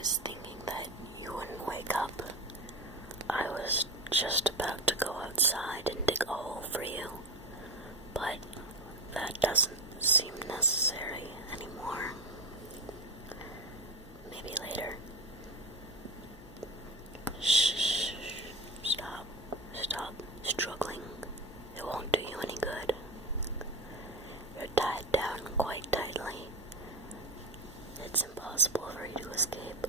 was thinking that you wouldn't wake up. I was just about to go outside and dig a hole for you, but that doesn't seem necessary anymore. Maybe later. Shh. Stop. Stop struggling. It won't do you any good. You're tied down quite tightly. It's impossible for you to escape.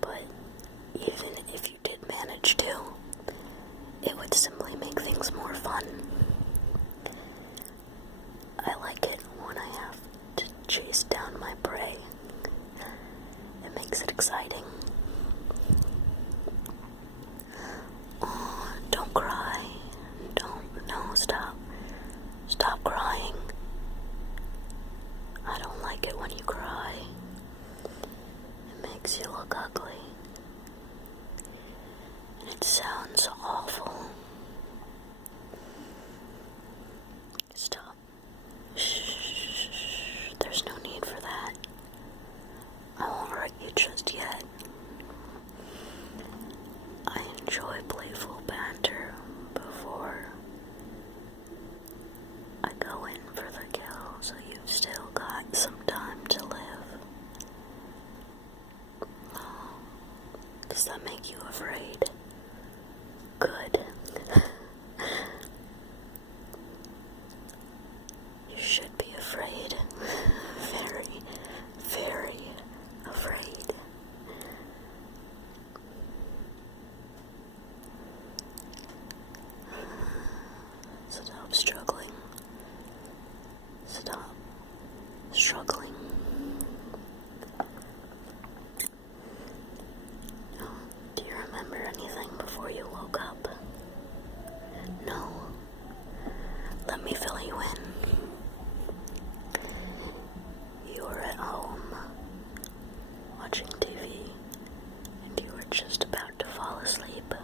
But even if you did manage to, it would simply make things more fun. I like it when I have to chase down my prey. It makes it exciting. Oh, don't cry. No, stop. Stop crying. I don't like it when you cry. It makes you look ugly. And it sounds awful. Stop. Shh. There's no need for that. I won't hurt you just yet. I enjoy playful banter before I go in for the kill, so you've still got some time to live. Oh, does that make you afraid? Good. You should be afraid. Very, very afraid. Stop struggling. Stop struggling. Do you remember anything before you woke up? No. Let me fill you in. You were at home, watching TV, and you were just about to fall asleep.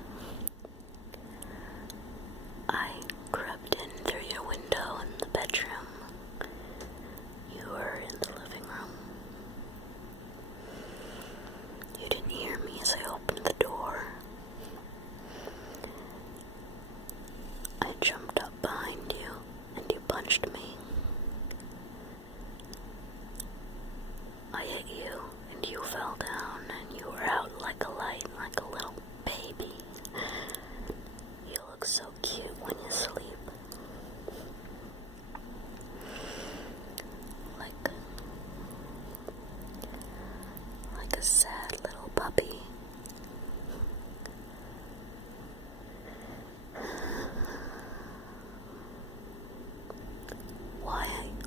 I crept in through your window in the bedroom. You were in the living room. You didn't hear me as I opened the door. I jumped up behind you, and you punched me. I hit you, and you fell down, and you were out like a light, like a little baby. You look so cute when you sleep. Like a sad little puppy.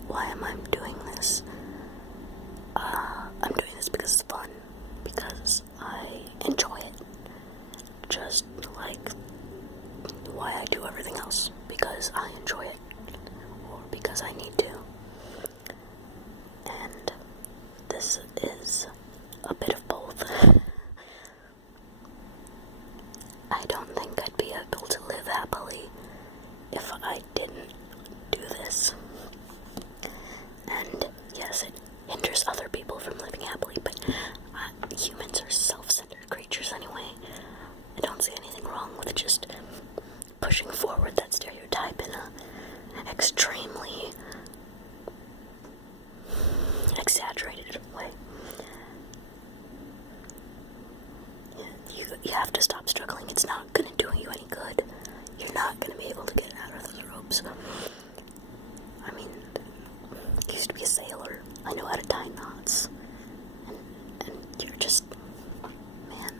Why am I doing this? I'm doing this because it's fun. Because I enjoy it. Just like why I do everything else. Because I enjoy it. Or because I need to. And this is a bit of both. I don't think I'd be able to live happily if I didn't do this. And yes, it hinders other people from living happily, but humans are self-centered creatures anyway. I don't see anything wrong with just pushing forward that stereotype in an extremely exaggerated way. You have to stop struggling. It's not going to do you any good. You're not going to be able to get out of those ropes. I mean, I used to be a sailor. I know how to tie knots. And you're just, man,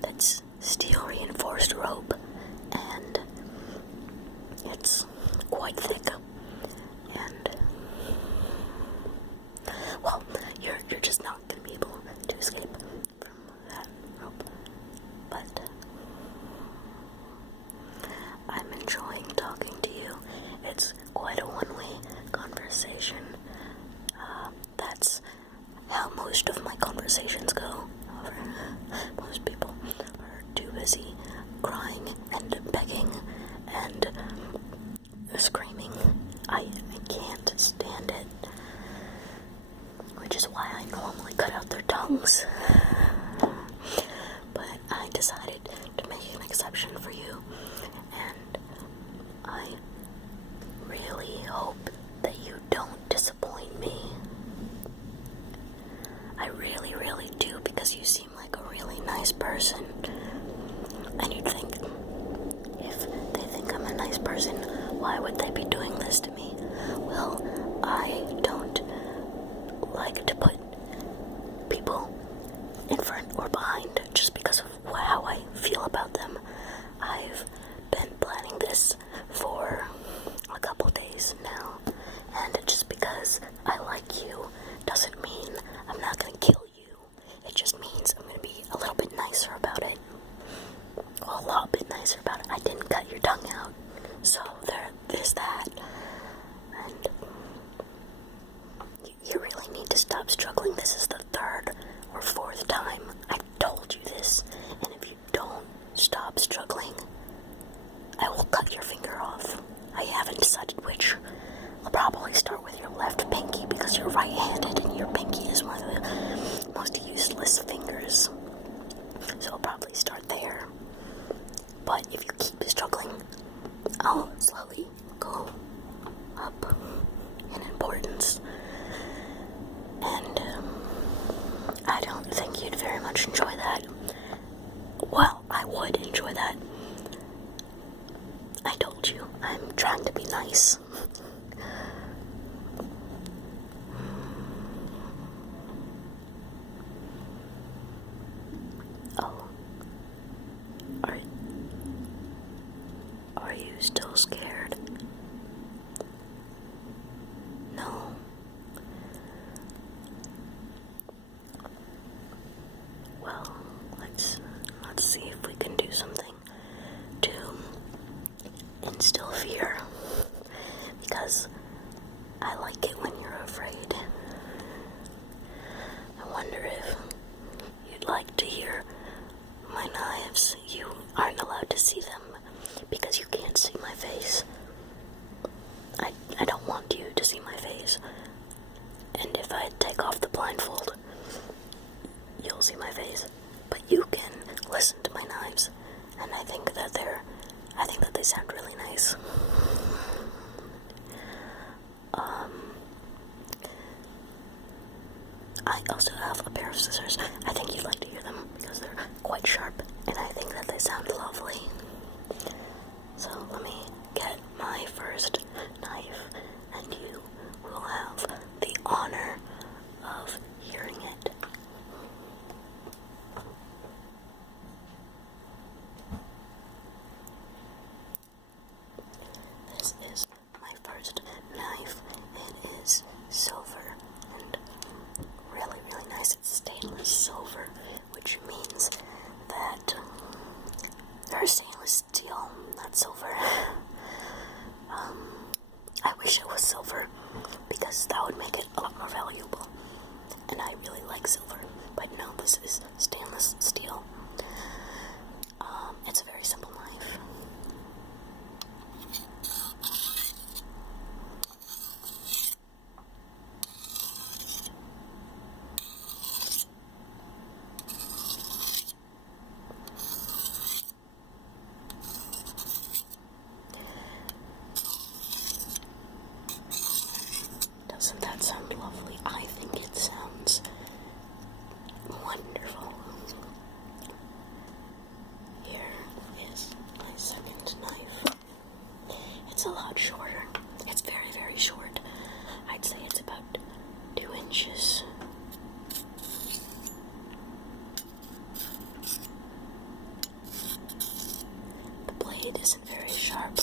that's steel reinforced rope. And it's quite thick. And, well, you're just not going to be able to escape from that rope. But I'm enjoying talking to you. It's quite a one-way conversation. That's how most of my conversations go. However, most people are too busy crying and begging and screaming. I can't stand it. Which is why things. But I decided to make an exception for you, and I really hope that you don't disappoint me. I really, really do, because you seem like a really nice person. And you'd think, if they think I'm a nice person, why would they be doing this to me? Well, I don't like to put people in front or behind just because of how I feel about them. I've been planning this for a couple days now, and just because I like you doesn't mean I'm not gonna kill you. It just means I'm gonna be a little bit nicer about it. A lot bit nicer about it. I didn't cut your tongue out, so there's that. And you really need to stop struggling. This is the third or fourth time I've told you this, and if you don't stop struggling, I will cut your finger off. I haven't decided which. I'll probably start with your left pinky because you're right-handed and your pinky is one of the most useless fingers. So I'll probably start there. But if you keep struggling, I'll slowly go up in importance. And I don't think you'd very much enjoy that. Well, I would enjoy that. I told you, I'm trying to be nice. Oh. Are you still scared? No. Well, let's see if we can do something to instill fear, because I like it when you're afraid. I wonder if you'd like to hear my knives. You aren't allowed to see them because you can't see my face. I don't want you to see my face. And if I take off the blindfold, you'll see my face. But you can listen to my knives, and I think that they sound really nice. I also have a pair of scissors. I think you'd like to hear them because they're quite sharp, and I think that they sound lovely. So let me get my first knife, and you will have the honor of hearing it. This is my first knife. It is silver and really, really nice. It's stainless silver, which means that they're stainless steel, not silver. I wish it was silver, because that would make it a lot more valuable. And I really like silver, but no, this is stainless steel. It's a very simple knife. Doesn't that sound lovely? I think it sounds wonderful. Here is my second knife. It's a lot shorter. It's very, very short. I'd say it's about 2 inches. The blade isn't very sharp,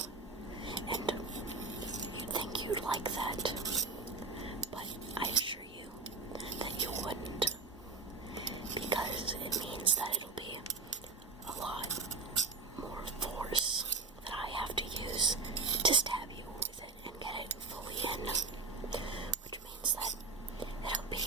and you'd think you'd like that. But I assure you that you wouldn't, because it means that it'll be a lot more force that I have to use to stab you with it and get it fully in, which means that it'll be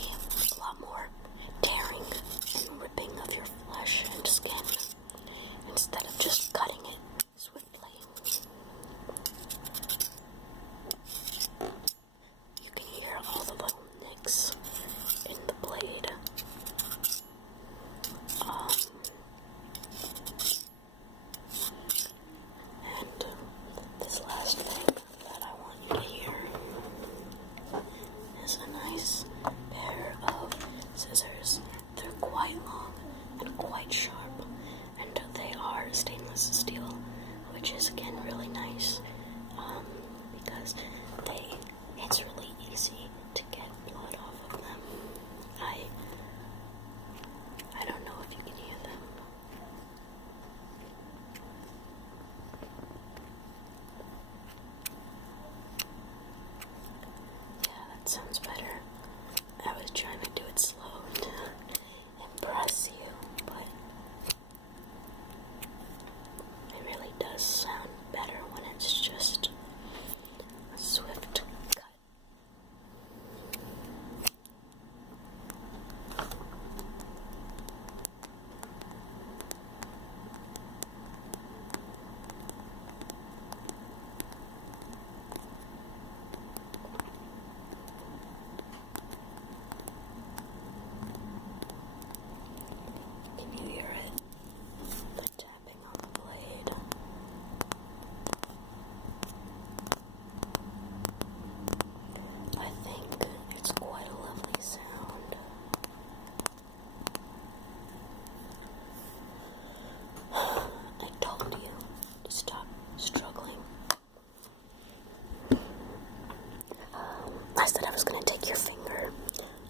I said I was gonna take your finger.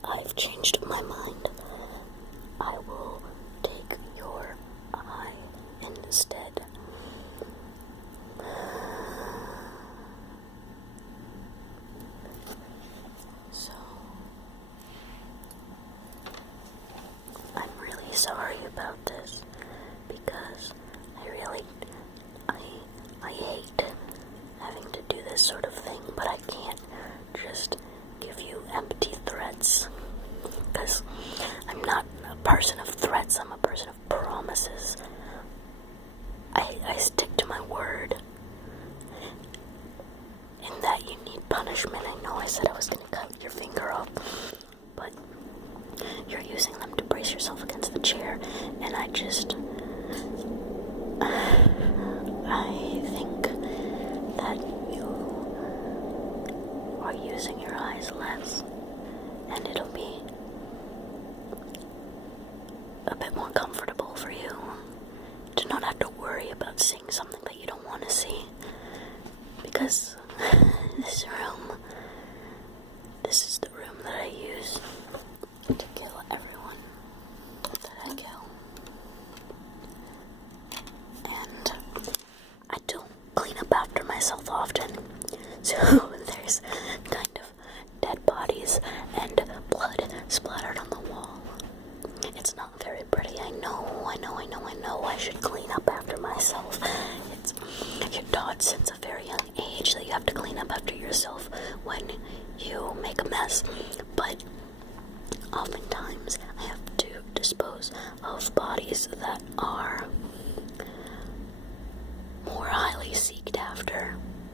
I've changed my mind. I will take your eye instead. So, I'm really sorry about this, because I hate having to do this sort of thing, but I can't just give you empty threats, because I'm not a person of threats, I'm a person of promises. I stick to my word. In that you need punishment. I know I said I was going to cut your finger off, but you're using them to brace yourself against the chair, and I think that you are using your eyes less, and it'll be a bit more comfortable for you to not have to worry about seeing something that you don't want to see, because this is the room that I use to kill everyone that I kill. And I don't clean up after myself often, so there's kind of dead bodies and blood splattered on the wall. It's not very pretty. I know. I should clean up after myself. You're taught since a very young age that you have to clean up after yourself when you make a mess. But oftentimes I have to dispose of bodies that are more highly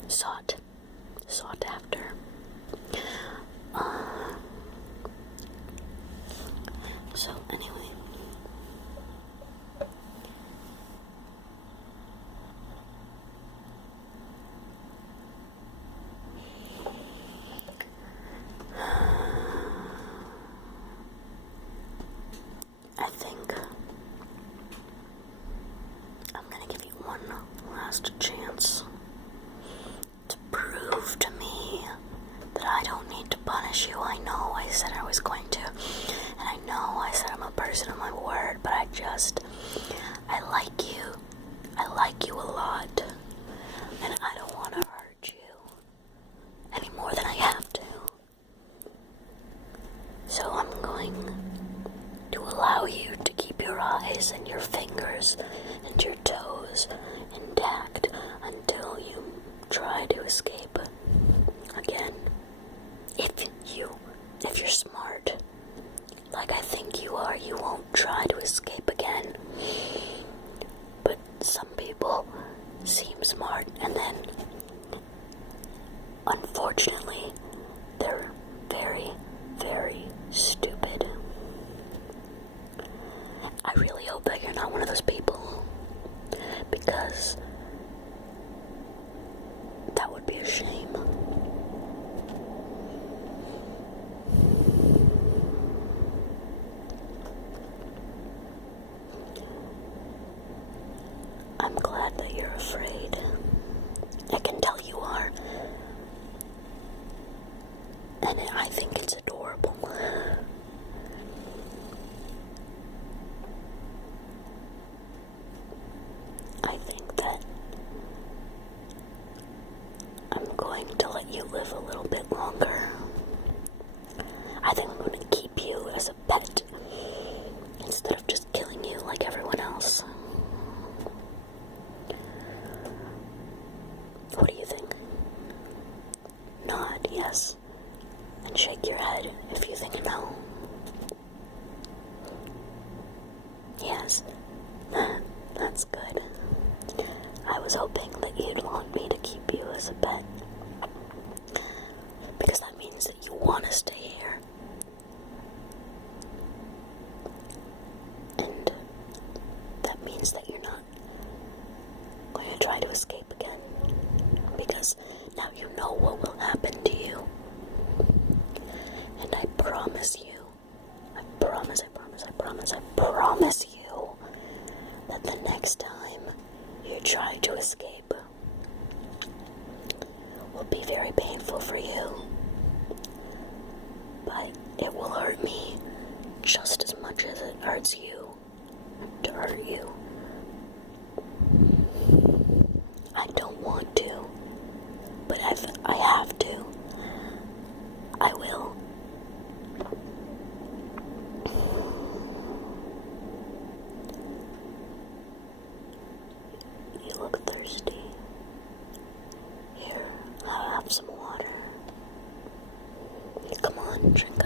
sought after. So anyway. I think I'm gonna give you one last chance to prove to me that I don't need to punish you. I know I said I was going to, and I know I said I'm a person of my word, but I like you. I like you a lot, and I don't want to hurt you any more than I have to. So I'm going to allow you to keep your eyes and your fingers and your toes intact until you try to escape again. If you're smart, like I think you are, you won't try to escape again. But some people seem smart, and then, unfortunately, they're very, very stupid. I really hope that you're not one of those people, because that would be a shame. I'm glad that you're afraid. I can tell you are. And I think it's adorable. I think that I'm going to let you live a little bit longer. I think I'm going to keep you as a pet instead of just killing you like everyone else. What do you think? Nod yes, and shake your head if you think no. Yes, that's good. I was hoping that you'd want me to keep you as a pet, because that means that you want to stay here. And that means that you're not going to try to escape again, because now you know what will happen to you. And I promise you, I promise you that the next time you try to escape will be very painful for you. it will hurt me just as much as it hurts you to hurt you. I don't want to, but I have to. I will. You look thirsty. Here, have some water. Come on, drink